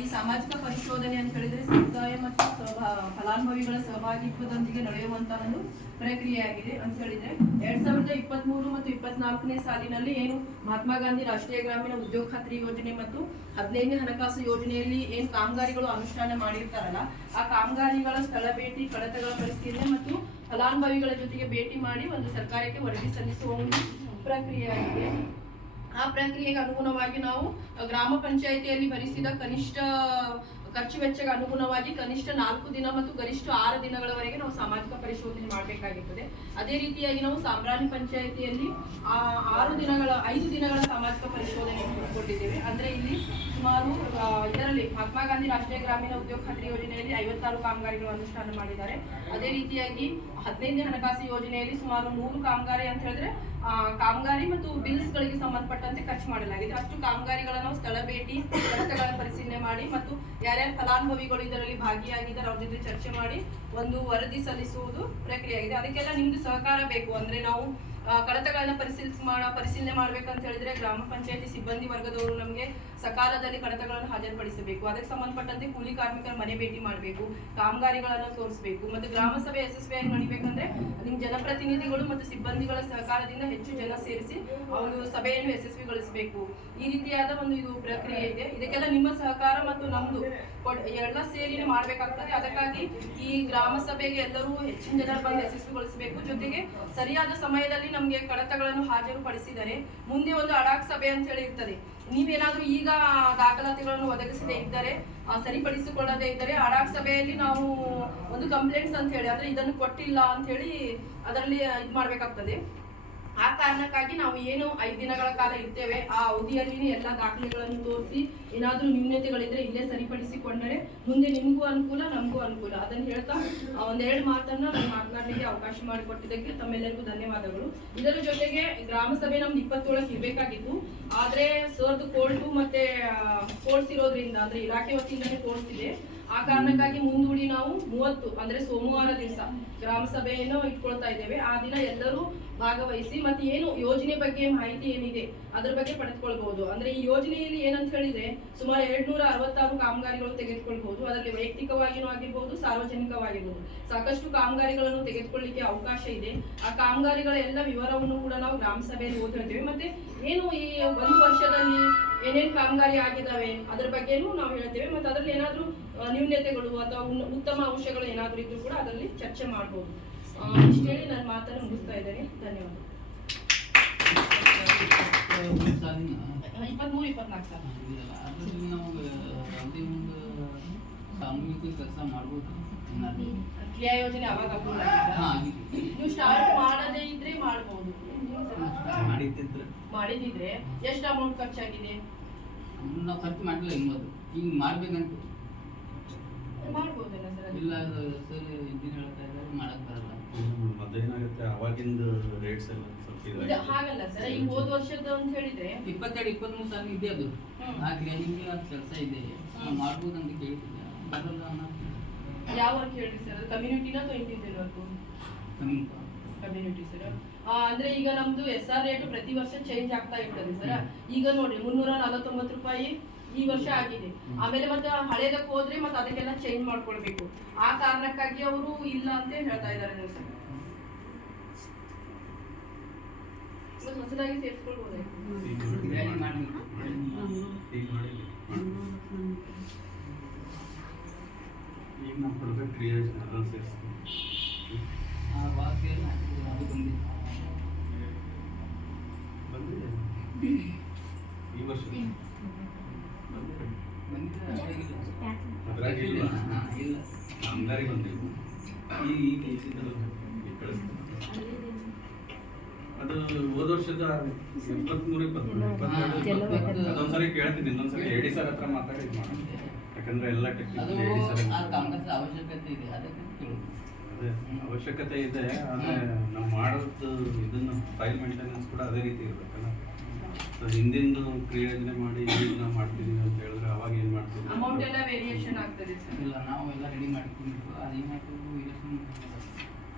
ಈ ಸಾಮಾಜಿಕ ಪರಿಶೋಧನೆ ಅಂತ ಹೇಳಿದ್ರೆ ಸಮುದಾಯ ಮತ್ತು ಫಲಾನುಭವಿಗಳ ಸಹಭಾಗಿತ್ವದೊಂದಿಗೆ ನಡೆಯುವಂತಹ ಒಂದು ಪ್ರಕ್ರಿಯೆಯಾಗಿದೆ ಅಂತ ಹೇಳಿದ್ರೆ ಎರಡ್ ಸಾವಿರದ ಇಪ್ಪತ್ತ್ ಮೂರು ಮತ್ತು ಇಪ್ಪತ್ನಾಲ್ಕನೇ ಸಾಲಿನಲ್ಲಿ ಏನು ಮಹಾತ್ಮ ಗಾಂಧಿ ರಾಷ್ಟ್ರೀಯ ಗ್ರಾಮೀಣ ಉದ್ಯೋಗ ಖಾತ್ರಿ ಯೋಜನೆ ಮತ್ತು ಹದಿನೈದನೇ ಹಣಕಾಸು ಯೋಜನೆಯಲ್ಲಿ ಏನು ಕಾಮಗಾರಿಗಳು ಅನುಷ್ಠಾನ ಮಾಡಿರ್ತಾರಲ್ಲ, ಆ ಕಾಮಗಾರಿಗಳ ಸ್ಥಳ ಭೇಟಿ, ಕಡತಗಳ ಪರಿಶೀಲನೆ ಮತ್ತು ಫಲಾನುಭವಿಗಳ ಜೊತೆಗೆ ಭೇಟಿ ಮಾಡಿ ಒಂದು ಸರ್ಕಾರಕ್ಕೆ ವರದಿ ಸಲ್ಲಿಸುವ ಒಂದು ಪ್ರಕ್ರಿಯೆಯಾಗಿದೆ. ಆ ಪ್ರಕ್ರಿಯೆಗೆ ಅನುಗುಣವಾಗಿ ನಾವು ಗ್ರಾಮ ಪಂಚಾಯಿತಿಯಲ್ಲಿ ಭರಿಸಿದ ಕನಿಷ್ಠ, ಖರ್ಚು ವೆಚ್ಚಗೆ ಅನುಗುಣವಾಗಿ ಕನಿಷ್ಠ ನಾಲ್ಕು ದಿನ ಮತ್ತು ಗರಿಷ್ಠ ಆರು ದಿನಗಳವರೆಗೆ ನಾವು ಸಾಮಾಜಿಕ ಪರಿಶೋಧನೆ ಮಾಡಬೇಕಾಗಿರ್ತದೆ. ಅದೇ ರೀತಿಯಾಗಿ ನಾವು ಸಾಂಬ್ರಾಣಿ ಪಂಚಾಯಿತಿಯಲ್ಲಿ ಆರು ದಿನಗಳ, ಐದು ದಿನಗಳ ಸಾಮಾಜಿಕ ಪರಿಶೋಧನೆ ಕೊಟ್ಟಿದ್ದೇವೆ ಅಂದರೆ ಇಲ್ಲಿ ಸುಮಾರು ಇದರಲ್ಲಿ ಮಹಾತ್ಮ ಗಾಂಧಿ ರಾಷ್ಟ್ರೀಯ ಗ್ರಾಮೀಣ ಉದ್ಯೋಗ ಖಾತ್ರಿ ಯೋಜನೆಯಲ್ಲಿ ಐವತ್ತಾರು ಕಾಮಗಾರಿಗಳು ಅನುಷ್ಠಾನ ಮಾಡಿದ್ದಾರೆ. ಅದೇ ರೀತಿಯಾಗಿ ಹದಿನೈದನೇ ಹಣಕಾಸು ಯೋಜನೆಯಲ್ಲಿ ಸುಮಾರು ಮೂರು ಕಾಮಗಾರಿ ಅಂತ ಹೇಳಿದ್ರೆ ಕಾಮಗಾರಿ ಮತ್ತು ಬಿಲ್ಸ್ ಗಳಿಗೆ ಸಂಬಂಧಪಟ್ಟಂತೆ ಖರ್ಚು ಮಾಡಲಾಗಿದೆ. ಅಷ್ಟು ಕಾಮಗಾರಿಗಳನ್ನು ಸ್ಥಳ ಭೇಟಿ ಕಡತಗಳ ಪರಿಶೀಲನೆ ಮಾಡಿ ಮತ್ತು ಯಾರ್ಯಾರು ಫಲಾನುಭವಿಗಳು ಇದರಲ್ಲಿ ಭಾಗಿಯಾಗಿದ್ದಾರೆ, ಅವ್ರ ಜೊತೆ ಚರ್ಚೆ ಮಾಡಿ ಒಂದು ವರದಿ ಸಲ್ಲಿಸುವುದು ಪ್ರಕ್ರಿಯೆ ಆಗಿದೆ ಅದಕ್ಕೆಲ್ಲ ನಿಮ್ದು ಸಹಕಾರ ಬೇಕು. ಅಂದ್ರೆ ನಾವು ಕಡತಗಳನ್ನ ಪರಿಶೀಲಿಸಿ ಮಾಡ ಪರಿಶೀಲನೆ ಮಾಡ್ಬೇಕಂತ ಹೇಳಿದ್ರೆ ಗ್ರಾಮ ಪಂಚಾಯತಿ ಸಿಬ್ಬಂದಿ ವರ್ಗದವರು ನಮಗೆ ಸಕಾಲದಲ್ಲಿ ಕಡತಗಳನ್ನು ಹಾಜರುಪಡಿಸಬೇಕು. ಅದಕ್ಕೆ ಸಂಬಂಧಪಟ್ಟಂತೆ ಕೂಲಿ ಕಾರ್ಮಿಕರ ಮನೆ ಭೇಟಿ ಮಾಡಬೇಕು, ಕಾಮಗಾರಿಗಳನ್ನು ತೋರಿಸಬೇಕು ಮತ್ತು ಗ್ರಾಮಸಭೆ ಯಶಸ್ವಿಯಾಗಿ ನಡಿಬೇಕಂದ್ರೆ ನಿಮ್ಮ ಜನಪ್ರತಿನಿಧಿಗಳು ಮತ್ತು ಸಿಬ್ಬಂದಿಗಳ ಸಹಕಾರದಿಂದ ಹೆಚ್ಚು ಜನ ಸೇರಿಸಿ ಅವರು ಸಭೆಯನ್ನು ಯಶಸ್ವಿಗೊಳಿಸಬೇಕು. ಈ ರೀತಿಯಾದ ಒಂದು ಇದು ಪ್ರಕ್ರಿಯೆ ಇದೆ. ಇದಕ್ಕೆಲ್ಲ ನಿಮ್ಮ ಸಹಕಾರ ಮತ್ತು ನಮ್ದು ಎಲ್ಲ ಸೇರಿನೇ ಮಾಡಬೇಕಾಗ್ತದೆ. ಅದಕ್ಕಾಗಿ ಈ ಗ್ರಾಮ ಸಭೆಗೆ ಎಲ್ಲರೂ ಹೆಚ್ಚಿನ ಜನರು ಬಂದು ಯಶಸ್ವಿಗೊಳಿಸಬೇಕು. ಜೊತೆಗೆ ಸರಿಯಾದ ಸಮಯದಲ್ಲಿ ನಮಗೆ ಕಡತಗಳನ್ನು ಹಾಜರುಪಡಿಸಿದರೆ ಮುಂದೆ ಒಂದು ಅಡಾಕ್ ಸಭೆ ಅಂತ ಹೇಳಿ ಇರ್ತದೆ ನೀವೇನಾದ್ರೂ ಈಗ ದಾಖಲಾತಿಗಳನ್ನು ಒದಗಿಸದೇ ಇದ್ದರೆ ಸರಿಪಡಿಸಿಕೊಳ್ಳದೇ ಇದ್ದರೆ ಅಡಾಕ್ ಸಭೆಯಲ್ಲಿ ನಾವು ಒಂದು ಕಂಪ್ಲೇಂಟ್ಸ್ ಅಂತ ಹೇಳಿ, ಅಂದ್ರೆ ಇದನ್ನು ಕೊಟ್ಟಿಲ್ಲ ಅಂತ ಹೇಳಿ ಅದರಲ್ಲಿ ಇದು ಮಾಡ್ಬೇಕಾಗ್ತದೆ ಆ ಕಾರಣಕ್ಕಾಗಿ ನಾವು ಏನು ಐದು ದಿನಗಳ ಕಾಲ ಇರ್ತೇವೆ, ಆ ಅವಧಿಯಲ್ಲಿ ಎಲ್ಲ ದಾಖಲೆಗಳನ್ನು ತೋರಿಸಿ, ಏನಾದ್ರೂ ನ್ಯೂನತೆಗಳಿದ್ರೆ ಇಲ್ಲೇ ಸರಿಪಡಿಸಿಕೊಂಡರೆ ಮುಂದೆ ನಿಮಗೂ ಅನುಕೂಲ, ನಮಗೂ ಅನುಕೂಲ. ಅದನ್ನು ಹೇಳ್ತಾ ಒಂದೆರಡು ಮಾತನ್ನ ನಾನು ಮಾತನಾಡಲಿಕ್ಕೆ ಅವಕಾಶ ಮಾಡಿಕೊಟ್ಟಿದ್ದಕ್ಕೆ ತಮ್ಮೆಲ್ಲರಿಗೂ ಧನ್ಯವಾದಗಳು. ಇದರ ಜೊತೆಗೆ ಗ್ರಾಮ ಸಭೆ ನಮ್ದು ಇಪ್ಪತ್ತೇಳಕ್ಕೆ ಇರಬೇಕಾಗಿತ್ತು. ಆದ್ರೆ ಸರ್ದು ಕೋರ್ಟು ಮತ್ತೆ ಕೋರ್ಸ್ ಇರೋದ್ರಿಂದ, ಅಂದ್ರೆ ಇಲಾಖೆ ವತಿಯಿಂದಲೇ ಕೋರ್ಸ್ ಇದೆ. ಆ ಕಾರಣಕ್ಕಾಗಿ ಮುಂದೂಡಿ ನಾವು ಮೂವತ್ತು, ಅಂದ್ರೆ ಸೋಮವಾರ ದಿವಸ ಗ್ರಾಮ ಸಭೆಯನ್ನು ಇಟ್ಕೊಳ್ತಾ ಇದ್ದೇವೆ. ಆ ದಿನ ಎಲ್ಲರೂ ಭಾಗವಹಿಸಿ ಮತ್ತೆ ಏನು ಯೋಜನೆ ಬಗ್ಗೆ ಮಾಹಿತಿ ಏನಿದೆ ಅದ್ರ ಬಗ್ಗೆ ಪಡೆದುಕೊಳ್ಬಹುದು. ಅಂದ್ರೆ ಈ ಯೋಜನೆಯಲ್ಲಿ ಏನಂತ ಹೇಳಿದ್ರೆ ಸುಮಾರು ಎರಡ್ ನೂರ ಅರವತ್ತಾರು ಕಾಮಗಾರಿಗಳನ್ನು ತೆಗೆದುಕೊಳ್ಬಹುದು. ಅದರಲ್ಲಿ ವೈಯಕ್ತಿಕವಾಗಿಯೂ ಆಗಿರ್ಬಹುದು ಸಾರ್ವಜನಿಕವಾಗಿರ್ಬಹುದು ಸಾಕಷ್ಟು ಕಾಮಗಾರಿಗಳನ್ನು ತೆಗೆದುಕೊಳ್ಳಿಕ್ಕೆ ಅವಕಾಶ ಇದೆ. ಆ ಕಾಮಗಾರಿಗಳ ಎಲ್ಲ ವಿವರವನ್ನು ಕೂಡ ನಾವು ಗ್ರಾಮ ಸಭೆಯಲ್ಲಿ ಓದಿರ್ತೇವೆ ಮತ್ತೆ ಏನು ಈ ಒಂದು ವರ್ಷದಲ್ಲಿ ಏನೇನು ಕಾಮಗಾರಿ ಆಗಿದಾವೆ ಅದ್ರ ಬಗ್ಗೆನೂ ನಾವು ಹೇಳ್ತೇವೆ. ಮತ್ತೆ ಅದರಲ್ಲಿ ಏನಾದ್ರೂ ನ್ಯೂನ್ಯತೆಗಳು ಅಥವಾ ಉತ್ತಮ ಅಂಶಗಳು ಏನಾದರೂ ಇದ್ರೂ ಕೂಡ ಅದರಲ್ಲಿ ಚರ್ಚೆ ಮಾಡಬಹುದು ಇಷ್ಟು ಹೇಳಿ ನನ್ನ ಮಾತನ್ನು ಮುಗಿಸ್ತಾ ಇದ್ದೇನೆ. ಧನ್ಯವಾದ. ಇಪ್ಪತ್ಮೂರು ಇಪ್ಪತ್ನಾಲ್ಕು ಸಾವಿರ ಅದ್ರಲ್ಲಿ ನಮ್ಗೆ ಅದೇ ಒಂದು ಸಾಮೂಹಿಕ ಕೆಲಸ ಮಾಡ್ಬೋದು. ಕ್ರಿಯಾ ಯೋಜನೆ ಅವಾಗ. ನೀವು ಸ್ಟಾರ್ಟ್ ಮಾಡದೇ ಇದ್ರೆ ಮಾಡ್ಬೋದು. ಮಾಡಿದ್ದಿದ್ರೆ. ಮಾಡಿದಿದ್ರೆ ಎಷ್ಟು ಅಮೌಂಟ್ ಖರ್ಚಾಗಿದೆ? ನಾವು ಖರ್ಚು ಮಾಡಲಿಲ್ಲ ಹಿಂಗ್ ಈಗ ಮಾಡ್ಬೇಕಂತ. ಮಾಡ್ಬೋದಲ್ಲ ಸರ್ ಅದು? ಇಲ್ಲ ಸರ್ ಇಂಜಿನ್ ಹೇಳ್ತಾ ಇದ್ದಾರೆ ಮಾಡಕ್ ಬರಲ್ಲ. ಮತ್ತೇನಾಗುತ್ತೆ ಅವಾಗಿಂದ ರೇಟ್ಸ್ ಎಲ್ಲ ಸ್ವಲ್ಪ ಇದು ಇದಾಗಿದೆ. ಹಾಗಲ್ಲ ಸರ್ ಈಗ ಹೋದ ವರ್ಷದ ಅಂತ ಹೇಳಿದ್ರೆ ಇಪ್ಪತ್ತೆರಡು ಇಪ್ಪತ್ಮೂರು ಸಾವಿರ ಇದೆ ಅದು. ಆ ಗ್ರಹಿಣಿಗೆ ಅದು ಕೆಲಸ ಇದೆ. ಮಾಡ್ಬೋದು ಅಂತ ಕೇಳ್ತಿದ್ದೆ. ಬರಲ್ಲ ಯಾವ ವರ್ಕ್ ಹೇಳ್ರಿ ಸರ್? ಅದು ಕಮ್ಯುನಿಟಿನ ಅಥವಾ ಇಂಡಿವಿಜುವಲ್ ವರ್ಕು ಕಮ್ಯುನಿಟಿ ಸರ್. ಅಂದ್ರೆ ಈಗ ನಮ್ದು ಎಸ್ ಆರ್ ರೇಟ್ ಪ್ರತಿ ವರ್ಷ ಚೇಂಜ್ ಆಗ್ತಾ ಇರ್ತದೆ ಸರ್. ಈಗ ನೋಡಿ ಮುನ್ನೂರ ನಲವತ್ತೊಂಬತ್ತು ರೂಪಾಯಿ ಈ ವರ್ಷ ಆಗಿದೆ. ಆಮೇಲೆ ಮತ್ತೆ ಹಳೇದಕ್ಕೆ ಹೋದ್ರೆ ಮತ್ತೆ ಅದಕ್ಕೆಲ್ಲ ಚೇಂಜ್ ಮಾಡ್ಕೊಳ್ಬೇಕು. ಆ ಕಾರಣಕ್ಕಾಗಿ ಅವರು ಇಲ್ಲ ಅಂತ ಹೇಳ್ತಾ ಇದ್ದಾರೆ ಸರ್. ಮತ್ತೆ ಹೊಸದಾಗಿ ಸೇರಿಸ್ಕೊಳ್ಬೋದು ನಾವು ಈ ವರ್ಷ. ಅದು ಹೋದ ವರ್ಷದ ಇಪ್ಪತ್ಮೂರು ಇಪ್ಪತ್ಮೂರು ಅದೊಂದ್ಸರಿ ಕೇಳ್ತೀನಿ ಇನ್ನೊಂದ್ಸರಿ ಎಡಿ ಸರ್ ಹತ್ರ ಮಾತಾಡಿ ಯಾಕಂದ್ರೆ ಎಲ್ಲ ಅವಶ್ಯಕತೆ ಇದೆ ಅದೇ ಅವಶ್ಯಕತೆ ಇದೆ ಆದರೆ ನಾವು ಮಾಡೋದು ಇದನ್ನು ಫೈಲ್ ಮೇಂಟೆನೆನ್ಸ್ ಕೂಡ ಅದೇ ರೀತಿ ಇರ್ಬೇಕಲ್ಲ ಸೊ ಹಿಂದಿಂದು ಕ್ರಿಯೋಜನೆ ಮಾಡಿ ಈಗ ನಾವು ಮಾಡ್ತಿದೀವಿ ಅಂತ ಹೇಳಿದ್ರೆ ಅವಾಗ ಏನು ಮಾಡ್ತೀವಿ ಅಮೌಂಟ್ ಎಲ್ಲ ವೇರಿಯೇಷನ್ ಆಗ್ತದೆ ಸರ್ ಇಲ್ಲ ನಾವು ಎಲ್ಲ ರೆಡಿ ಮಾಡ್ಕೊಂಡಿದ್ದು ಅದೇನಾಯ್ತು ಇಲೆಕ್ಷನ್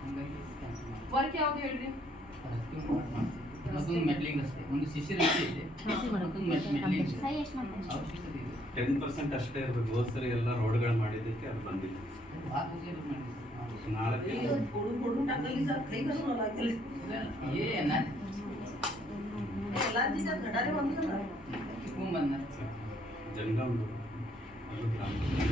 ಹಂಗಾಗಿ ಕ್ಯಾನ್ಸಲ್ ಮಾಡಿ ವರ್ಕ್ ಯಾವ್ದು ಹೇಳ್ರಿ. ಅದಕ್ಕೊಂದು ಮೆಟ್ಲಿಂಗ್ ರಸ್ತೆ ಒಂದು ಶಿಶಿರ ರಸ್ತೆ ಇದೆ. ಟೆನ್ ಪರ್ಸೆಂಟ್ ಅಷ್ಟೇ ಇರಬೇಕು. ಹೋದ್ಸರಿ ಎಲ್ಲ ರೋಡ್ಗಳು ಮಾಡಿದ್ದಕ್ಕೆ ಅದು ಬಂದಿಲ್ಲ. ಜಂಗಮ್ ಅದು ಗ್ರಾಮ.